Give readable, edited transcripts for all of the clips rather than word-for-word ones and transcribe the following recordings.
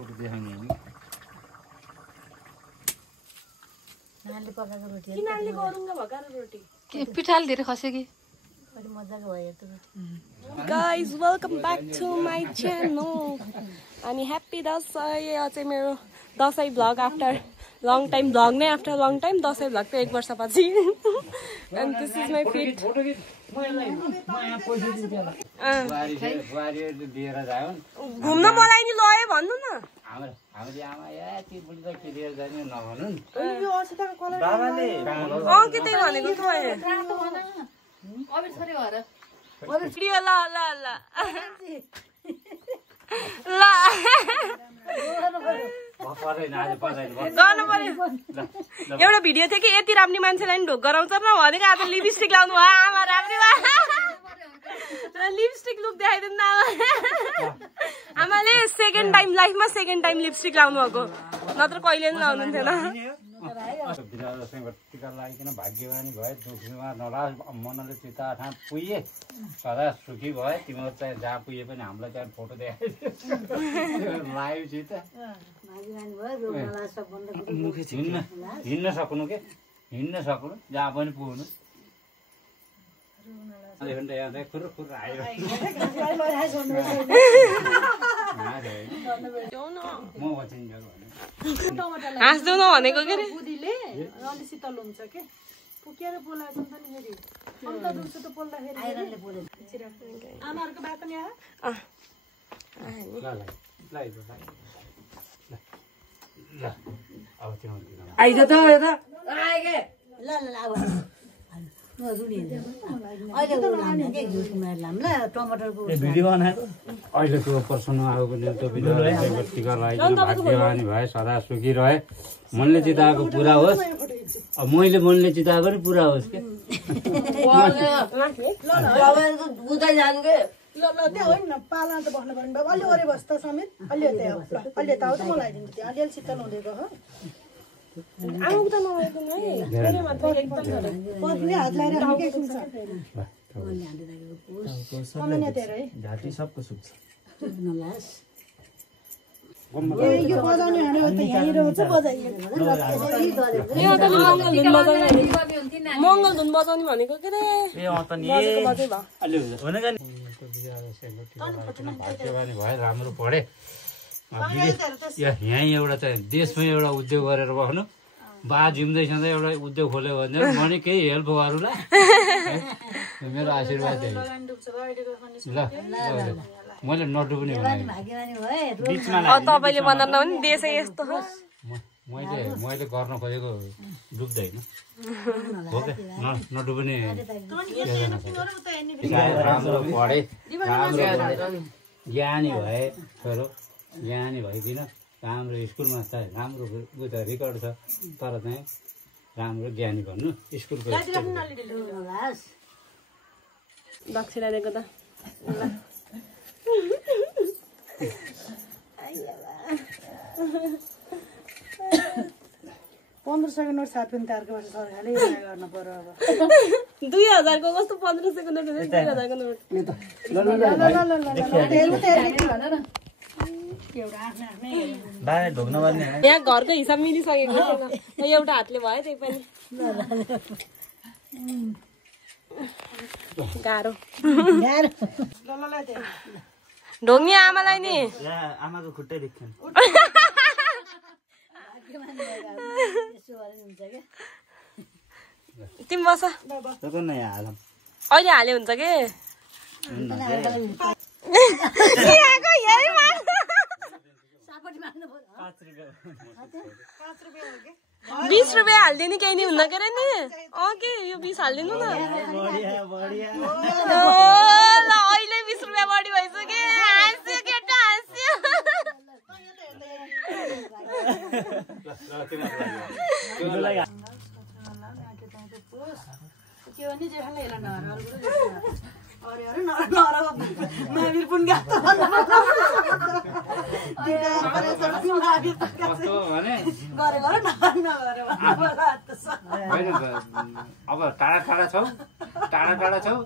Photo देखाउने नि नानीले पकाएको रोटी किन नानीले गरुङ्गा भकाएर रोटी के पिठाल धेरै खस्यो कि अलि मजाको भयो त रोटी guys welcome back to my channel अनि ह्याप्पी दसैँ यो चाहिँ मेरो Dashain vlog after long time vlog नै after long time Dashain vlog त 1 वर्षपछि and this is my fit घुम्न मलाई नि लयो भन्नु न के त्यही भनेको त मैले ल ल ल ल गर्नु पर्यो एउटा भिडियो थियो कि यति राम्रो मान्छेलाई नि ढोक गराउँछ न भनेको आज लिपस्टिक लाउनु भयो आमा राम्रो लिपस्टिक लुक देखाइदिनु न आमाले सेकेन्ड टाइम लाइफमा सेकेन्ड टाइम लिपस्टिक लाउनु भएको नत्र कहिले पनि लाउनु थिएन टिका लगाइकन भाग्यवानी भए दुःखमा नराज मनले चिता ठाउँ पुगे सदा सुखी भए तिमीहरू चाहिँ जहाँ पुगे पनि हामीलाई चाहिँ फोटो देखाइदियो लाइभ चिता हिँड्न सक्नु के हिँड्न सक्नु जहाँ पनि पुग्नु हाँस्दौ न भनेको के बुढीले अलि शीतल हुन्छ के पुकेर बोलाएको नि फेरि अन्त दुसो त बोल्दाखेरि आइरनले बोले आमाहरुको बात पनि आइज त यता आएके ल ल अब अहिलेको प्रश्न आएको टिका लगाइकन भाग्यवानी भए सदा सुखी रहे मनले चिताएको पुरा होस् मैले मनले चिताएको पनि पुरा होस् के ल त्यहाँ होइन न पाला त बस्नु पर्ने बाबा अलि ओरे बस्दा समेत अलि यता अलि यता त मलाई दिन्छु त्यहाँ अलिअलि शीतल हुँदैको हो आउँ त नआएको नि पत्नी हात लगाएर के सुन्छ सामान्य धेरै घाटी सबको सुक्छ यो बजाउने हाने त यही रहेछ बजाइयो मङ्गल धुन बजाउने भनेको के रे भाग्यवानी भए राम्रो पढे यहीँ एउटा चाहिँ देशमै एउटा उद्योग गरेर बस्नु बा जिउँदै सधैँ एउटा उद्योग खोल्यो भने मैले केही हेल्प गरौँला मेरो आशीर्वाद ल मैले नडुब्ने तपाईँले भन्दा पनि देशै यस्तो हो मैले गर्न खोजेको डुब्दैन हो क्या नडुब्ने राम्रो पढे राम्रो ज्ञानी भए छोरो ज्ञानी भइदिन राम्रो स्कुलमा छ राम्रो रेकर्ड छ तर चाहिँ राम्रो ज्ञानी भन्नु स्कुलको दक्षिणा दिएको त 1500 नोट छाप्यो नि अर्को वर्ष सरकारले गर्न पर्यो अब 2000 को कस्तो 1500 को नोट 2000 को नोट यहाँ घरको हिसाब मिलिसकेको छैन एउटा हातले भयो त्यही पनि गाह्रो ढोङ्गी आमालाई नि आमाको खुट्टै देख्छन् तिमी बस अहिले हाले हुन्छ के 20 रुपियाँ हालिदिनु केही नि हुन्न के अरे नि के यो 20 हालिदिनु न ल अहिले 20 रुपियाँ बढी भइसक्यो हाँस्यो केटा हाँस्यो अरे अरे महावीर पुन गातो अब टाढा टाढा छौ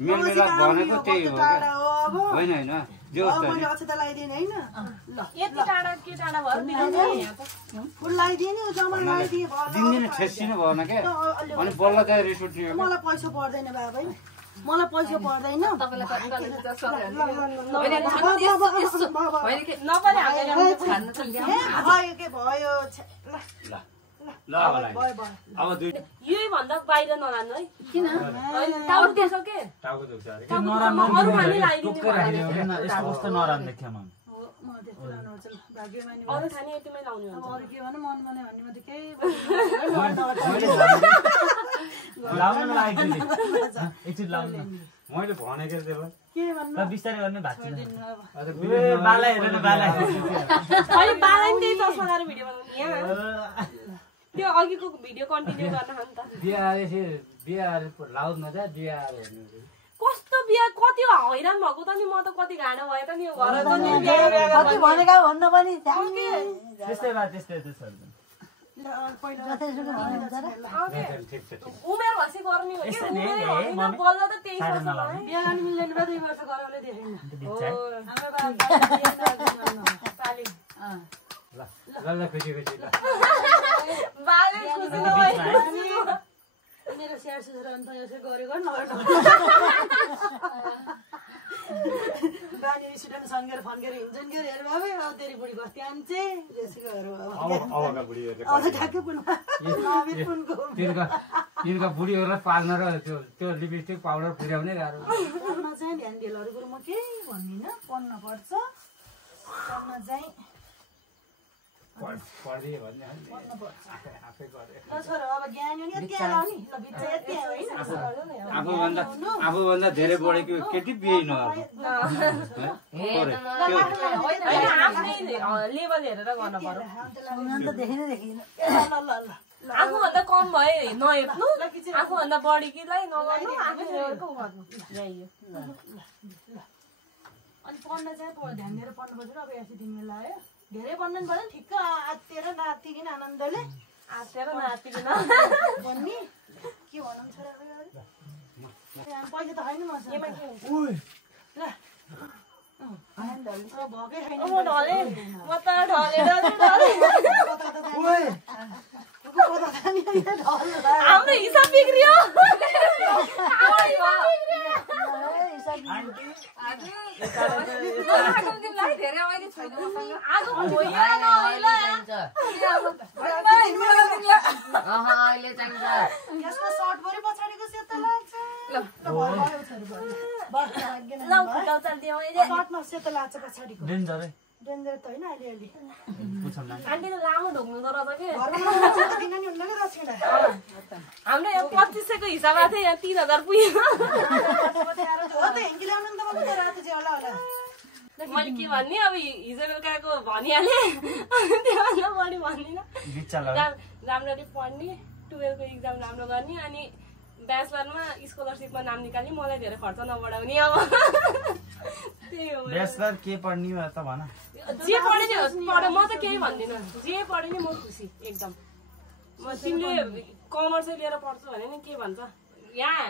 मेलमिलाप भनेको त्यही हो होइन होइन जो होस् मैले अक्षता लगाइदिएँ होइन ल यति टाढा के टाढा भयो फुल लगाइदिएँ नि जमा लगाइदिएँ दिनदिन ठेसिनु भएन के अनि बल्ल चाहिँ रिस उठ्यो मलाई पैसा पर्दैन बाबै मलाई पैसा पर्दैन भयो के भयो ल अब दुई यही भन्दा बाहिर नलानु है किन टाउको देख्छ के टाउको दुख्छ अरे अरू खाने लगाइदिनु यस्तो कस्तो नराम्रो देख्यो म अरू खाने यतिमै लाउने हुन्छ अरू के भन्नु मन मनै भन्ने मात्रै केही लाउन लाग्यो एकचोटि लाउनु मैले भनेको त्यसलाई के भन्नु ल बिस्तारै गर्ने भएको छैन अझ बाला हेरेर बाला अहिले बालाई त्यही चस्मा गरेर भिडियो बनाउने यहाँ त्यो अघिको भिडियो कन्टिन्यू गर्न नि त बिहा लाउद नजा बिहा हेर्नु कस्तो बिहा कति हैरान भएको त नि म त कति घाँडो भयो त नि यो घर कति भनेका भन्नु पनि त्यस्तै भए त्यस्तै त्यस्तो ठिक छ उमेर भएपछि गर्ने हो कि उमेर होइन बल्ल त 23 वर्ष भयो बिहा गर्नु मिल्दैन बा 2 वर्ष गराउले देखेन हाम्रो पाली ल खुसी खुसी ल बाले खुसी नभए मेरो स्याहार सुसार अन्त यसो गरेको बानी रिसिटन सन्केर फन्केर हिँड्छन् के हेर बाबे अब तेरी बुढी कति आन्छे त्यसैको अबका बुढीहरुले अझ ठ्याक्कै पुनमा पुनको यिनका बुढीहरूलाई पाल्न र त्यो लिपस्टिक पाउडर पुर्याउनै गाह्रो पढ्न चाहिँ ध्यान दिएला अरू कुरो म केही भन्दिनँ पढ्न पर्छ पढ्न चाहिँ पढ्दिए भन्ने आफै गरे ल छोरो अब ज्ञान नि यति आयो नि ल बित्छ यति आयो होइन आफूभन्दा धेरै बढेको केटी बिहे नगर्नु आफ्नै लेभल हेरेर गर्न पर्यो त देखिनै देखिन आफूभन्दा कम भए नहेप्नु आफूभन्दा बढीलाई नगर्नु आफै लेभलको गर्नु अनि पढ्न चाहिँ ध्यान दिएर पढ्नु पर्छ अब यसरी तिमीले लायो धेरै पढ्नु नि पऱ्यो ठिक्क आत्तिएर नातिकिन आनन्दले आत्तेर नातिकिन भन्ने के भनौँ छोरा पैसा त छैन मसँग ल भएकै छैन म ढले म त ढले हाम्रो हिसाब बिग्रियो यसको सर्ट पऱ्यो पछाडिको सेतो लाग्छ सर्टमा सेतो लाग्छ पछाडिको डेन्जर त होइन अलिअलि आन्टीले लामो ढोक्नु त रहेछ के किन नि हुन्न कि दक्षिणा हाम्रो यहाँ 2500 को हिसाब आएको थियो यहाँ 3000 पुग्यो हो त हेङ्की ल्याउनु नि त मलाई त रातो चाहिँ होला होला मैले के भन्ने अब हिजो बेलुकाको भनिहालेँ त्योभन्दा बढी भन्दिनँ राम्ररी पढ्ने 12 को इक्जाम राम्रो गर्ने अनि ब्याचलरमा स्कलरसिपमा नाम निकाल्ने मलाई धेरै खर्च नबढाउने अब त्यही हो ब्याचलर के पढ्ने त भन जे पढे नि पढ म त केही भन्दिनँ जे पढे नि म खुसी एकदम म तिमीले कमर्सै लिएर पढ्छु भने नि के भन्छ यहाँ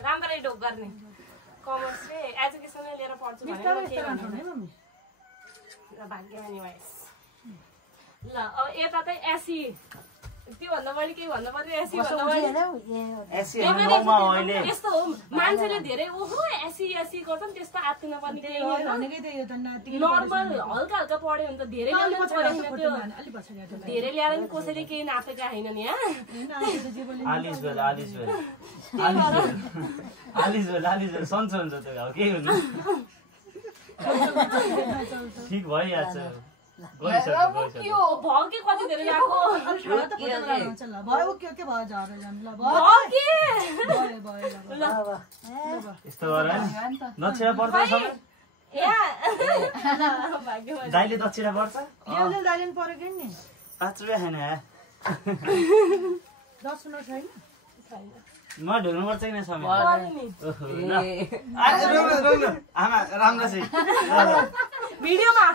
राम्ररी ढोक गर्ने कमर्सले एजुकेसनै लिएर पढ्छु भने म के भन्छु भाग्यमानी भएस ल अब यता चाहिँ एसी त्योभन्दा बढी केही भन्दा पर्यो एसी भन्दा बढी यस्तो हो मान्छेले धेरै ओहो एसी एसी गर्छ नि त्यस्तो आत्तिन पर्ने केही नर्मल हल्का हल्का पढ्यो भने त धेरै धेरै ल्याएर नि कसैले केही नापेका छैन नि सन्चो हुन्छ त्यो केही हुन्छ ठिक भइहाल्छ भयो कि कति धेरै आएको यस्तो गर दक्षिणा पर्छ दाइले दक्षिणा पर्छ 5 रुपियाँ छैन 10 छैन म ढुल्नुपर्छ कि समय आमा राम्रो छ भिडियोमा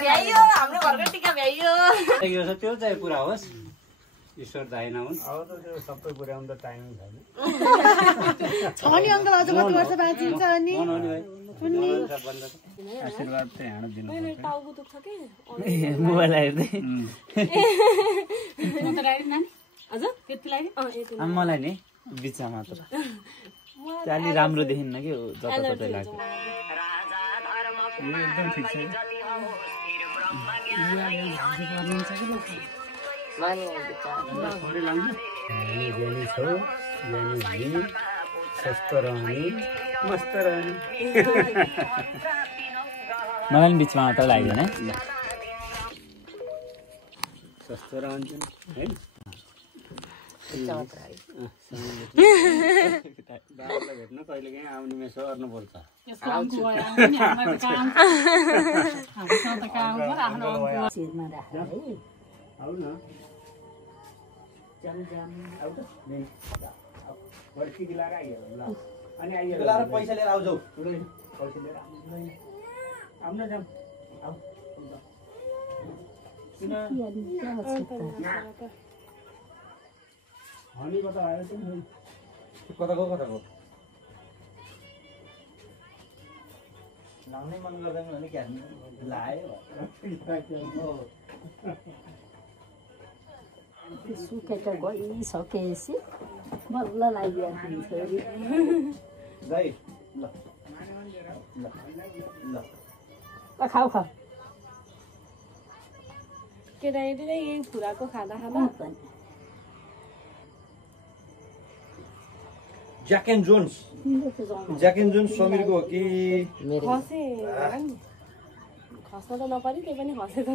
भ्याइयो हाम्रो घरको टिका भ्याइयो त्यो चाहिँ पुरा होस् ईश्वर दाहिना हुन् अब त त्यो सबै पुर्याउनु त टाइम छैन छ नि अङ्कल अझ कति वर्ष बाँचिन्छ अनि आशीर्वाद चाहिँ हाँड दिनु टाउको दुख्छ कि मोबाइल हेर्दै हजुर त्यति लागि मलाई नि बिचमा मात्र अलि राम्रो देखिन्न कि जताततै लाग्यो एकदम ठिक छ ज्ञानी छौ ज्ञानी हुने स्वस्थ रहने मस्त रहने मलाई नि बिचमा मात्र लाग्दैन स्वस्थ रहन्छन् है बाबालाई भेट्न कहिले काहीँ आउने मेसो गर्नुपर्छ आउ न पैसा लिएर आउँछौ कताको लाउनै मन गर्दैन भने क्या लायो सुकेर गइसकेपछि बल्ल लागिहाल्छ छोरी दाइ खाऊ खाऊ केटाकेटीले यही फुराको खाँदा खाँदा ज्याक एन्ड जोन्स समीरको हो कि खसे खस्न त नपऱ्यो त्यही पनि खसे त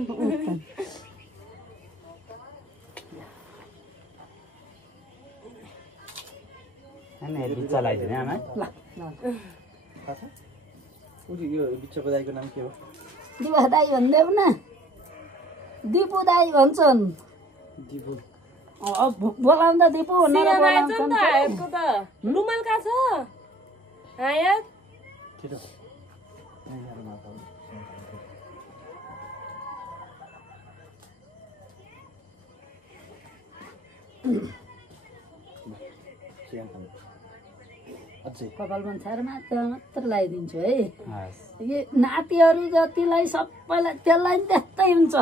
बिच्चा लगाइदिने आमा यो बिच्चाको दाइको नाम के हो दिवा दाई भन्देऊ न दिपु दाई भन्छन् दिपु बोलाउँदा दिपु रुमाल कहाँ छ आयात कपाल भन्सार मात्र लगाइदिन्छु है यो नातिहरू जतिलाई सबैलाई त्यसलाई नि त्यस्तै हुन्छ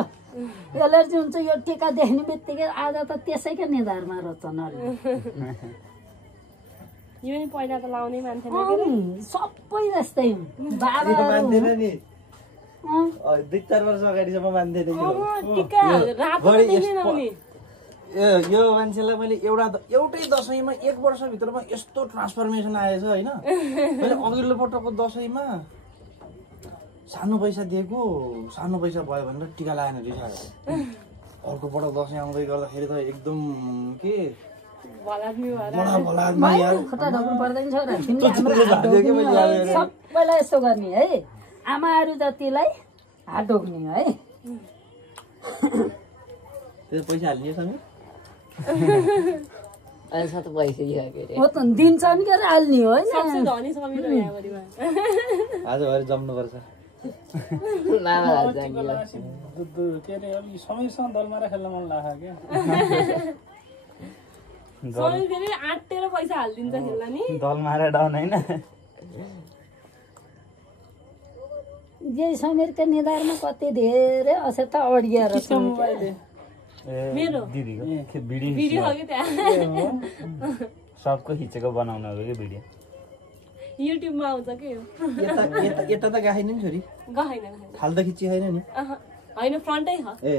एलर्जी हुन्छ यो टिका देख्ने बित्तिकै आज त त्यसैकै निधारमा रोज्छन् यो नि पहिला त लाउने मान्छे सबै जस्तै बाबा मान्दैन नि 2-4 वर्ष अगाडिसम्म मान्दैन यो मान्छेलाई मैले एउटै दसैँमा 1 वर्षभित्रमा यस्तो ट्रान्सफर्मेसन आएछ होइन मैले अघिल्लो पटकको दसैँमा सानो पैसा दिएको सानो पैसा भयो भनेर टिका लगाएन रिसायो अर्को पटक दसैँ आउँदै गर्दाखेरि त एकदम के सबैलाई यस्तो गर्ने है आमाहरू जतिलाई हात ढोक्ने है पैसा हाल्ने समी दिन्छन् के हाल्ने हो आजभरि जम्नुपर्छ के अरे अलि समयसँग दलमारा खेल्न मन लाग्छ क्या आँटेर पैसा हालिदिन्छ खेल्ला नि दलमारा डाउन होइन जे समीरको निधारमा कति धेरै अक्षता अडिएर मेरो दिदीको भिडियो हो कि त्यहाँ सबको खिचेको बनाउनु हो कि भिडियो युट्युबमा आउँछ के हो यता त गाएन नि छोरी गएन खाल्दा खिची छैन नि होइन फ्रन्टै छ ए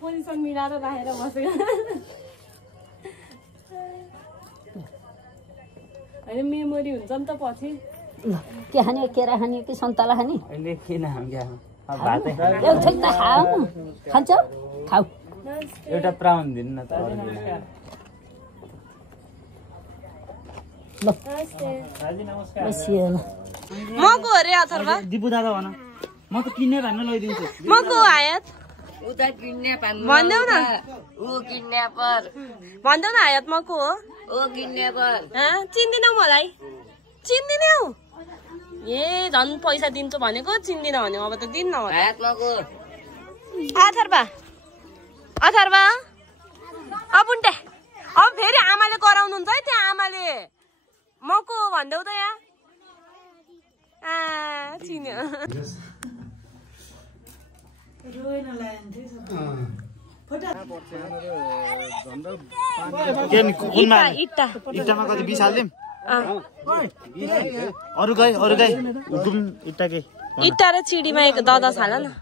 पोजिसन मिलाएर राखेर बसेको होइन मेमोरी हुन्छ नि त पछि के खाने केरा खाने कि सन्तला खाने अहिले किन क्या एउटै त खाऊ खान्छौ खाऊ एउटा प्राउन दिनु न त मको अरे अथर्व दिपु दादा भन म त किन्ने भन्नु लैदिन्छु मको आयात भनिदेऊ न भनिदेऊ न आयात मको हो चिन्दिनौ मलाई चिन्दिनौ ए झन् पैसा दिन्छु भनेको चिन्दिन भने अब त दिन्न अथर्व अथर्वा अपुन्टे अब फेरि आमाले कराउनुहुन्छ है त्यहाँ आमाले मको भन्देऊ त यहाँ चिन्यो इट्टामा कति 20 हाल्दिम अरु गाई हुकुम इट्टा के इट्टा र चिडीमा 10 हाल न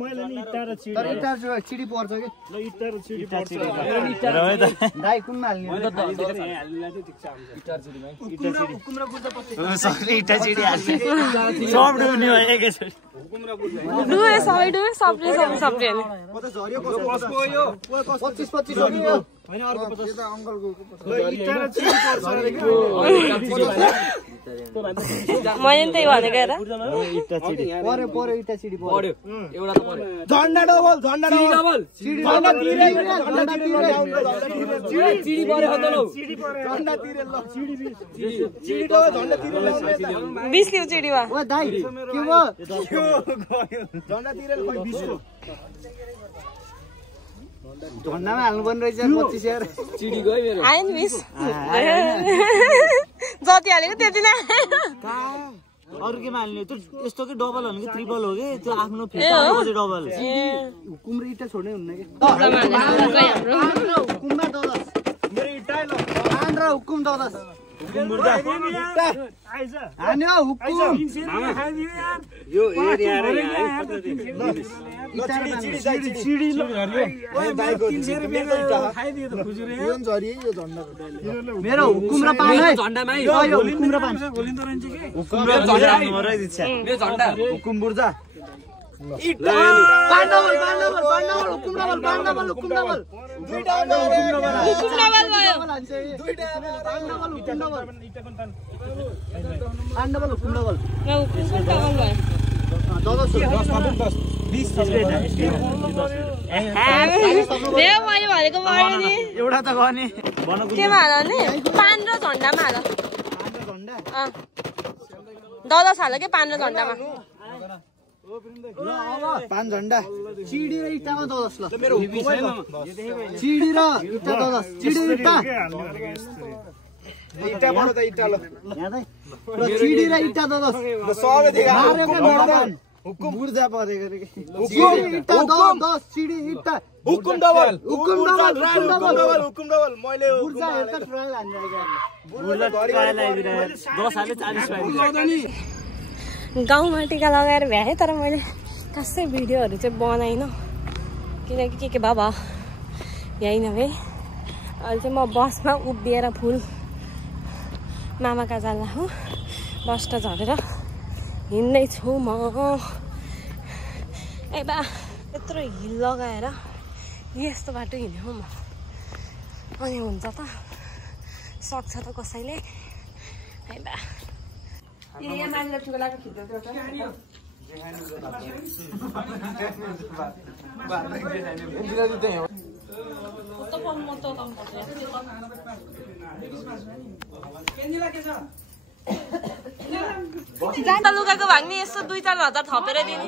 मैले नि इट्टा र चिडी तर इट्टा र चिडी पर्छ के ल इट्टा र चिडी पर्छ दाइ कुनमा हाल्ने इट्टा र चिडीमा इट्टा चिडी हुकुम र बुझ्दा पछि सबै इट्टा चिडी हाल्ने सब डुब्ने हो एकैचोटी हुकुम र बुझ्दा डुबे सबै डुबे सबले म त झर्यो कसको यो 25 हो नि हैन अर्को 50 त अंकलको इट्टा र चिडी पर्छ मैले त्यही भनेको हेर इट्टा चिडी पर्यो इट्टा चिडी पर्यो एउटा त पर्यो झन्डा डबल चिडी झन्डा तिरे चिडी पर्यो खतलो चिडी पर्यो झन्डा तिरे ल चिडी डबल झन्डा तिरे ल 20 लिउ चिडीमा ओ दाइ के भयो झन्डा तिरे ल 20 हो झन्डामा हाल्नु पर्ने रहेछ 25 यार चिडी गयो मेरो आइन 20 जति हालेको त्यति नै अरु केमा हाल्ने त्यो यस्तो के डबल हो कि ट्रिपल हो के त्यो आफ्नो फेटा हो डबल हुकुम र इट्टा छोड्नै हुन्न के हुकुममा 10 मेरो इट्टा ल आन र हुकुम 10 हुकुम बुर्दा इट्टा आइज हान्यो हुकुम मामा खाइदियो यार यो एरिया रे चिडी ल ओइ दाइको 300 रुपैयाँको खाइदियो त खुजुरे यो झरी यो झन्डा मेरो हुकुम र पान है झन्डामा यो हुकुम र पान गोलिन त रहन्छ के हुकुम र झन्डा मरै दिन्छ मेरो झन्डा हुकुम बुर्जा इट्टा पाण्डवल हुकुम डबल दुईटा हुकुम डबल भयो दुईटा पाण्डवल हुकुम डबल पाण्डवल हुकुम डबल हुकुम डबल भयो 10 मैले भनेको भयो नि एउटा त गर्ने केमा हाल नि पान र झन्डामा हाल दस हाल के पान र झन्डामा पान झन्डा चिडी र इट्टामा 10 ल मेरो चिडी र इट्टा 10 चिडी इट्टा इट्टा बडो त इट्टा ल यादै चिडी र इट्टा 10 ल सबै देखा मारेको मर्दान हुकुम बुर्जा परेको रे हुकुम इट्टा 10 चिडी इट्टा हुकुम डबल मैले बुर्जा हेर्दा ट्रायल हान्दिरहेको बुर्जा ट्रायल आइदिरा 10 हाले 40 पाइदियो गाउँमा टिका लगाएर भ्याएँ तर मैले खासै भिडियोहरू चाहिँ बनाइनँ किनकि के बाबा भ्याइन भए अहिले चाहिँ म बसमा उभिएर फुल मामाका जाल्ला हो बस त झरेर हिँड्दैछु म ए बा यत्रो हिल लगाएर यस्तो बाटो हिँड्यो म अनि हुन्छ त सक्छ त कसैले है बा यहाँ मान्छेलाई ठुलो लाग्यो खिच्दै लुगाको भाग्ने यस्तो 2-4 हजार थपेर दिने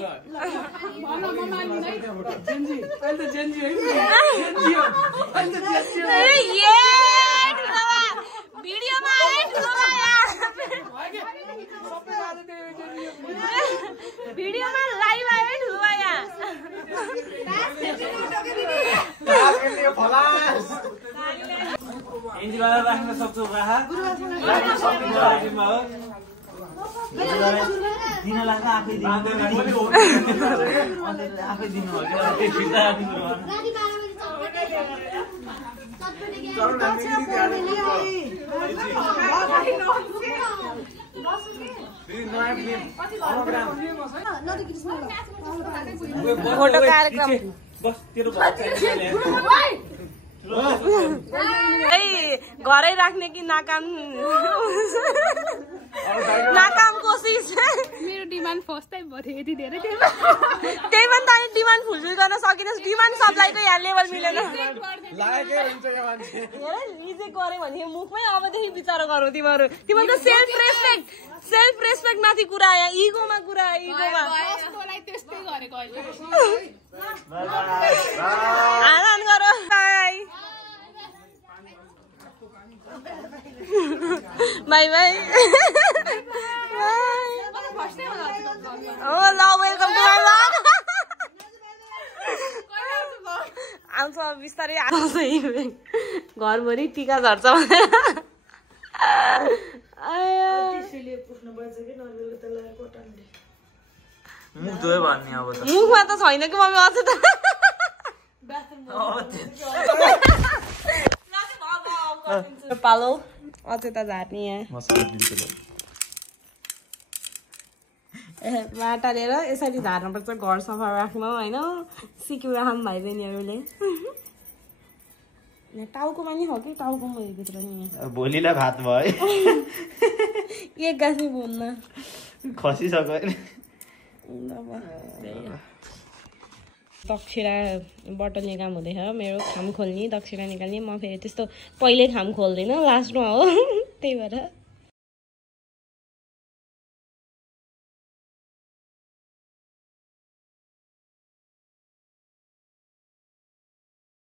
भिडियोमा भिडियोमा लाइभ आयो ठुलो यहाँ राख्न सक्छौ दिन लाग्दा आफै दिनु फोटो कार्यक्रम घरै राख्ने कि नाकाम कोसिस मेरो डिमान्ड फर्स्ट टाइम भयो यति धेरै त्यही पनि त डिमान्ड फुलफिल गर्न सकिनस् डिमान्ड सप्लाईको यहाँ लेभल मिलेन रिजेक्ट गरे भने मुखमै अबदेखि विचार गरौ तिमीहरू त सेल्फ रेस्पेक्ट माथि कुरा आयो इगोमा कुरा आयो इगोमा त्यस्तै गरेको अहिले आनन्द गरौ by by by Oh, no, welcome to my vlog. आउँछ बिस्तारै आउँछ घरभरि टिका झर्छ मुखमा त छैन कि मम्मी अझ त पालो अझ त झार्ने यहाँ माटा लिएर यसरी झार्नुपर्छ घर सफा राख्नु होइन सिक्यु राखौँ भाइ बहिनीहरूले टाउकोमा नि हो कि टाउकोमा भित्र नि भोलिलाई भात भयो एक गाँसी बोल्न खसिसक्यो दक्षिणा बटल्ने काम हुँदैछ मेरो खाम खोल्ने दक्षिणा निकाल्ने म फेरि त्यस्तो पहिल्यै खाम खोल्दैन लास्टमा हो त्यही भएर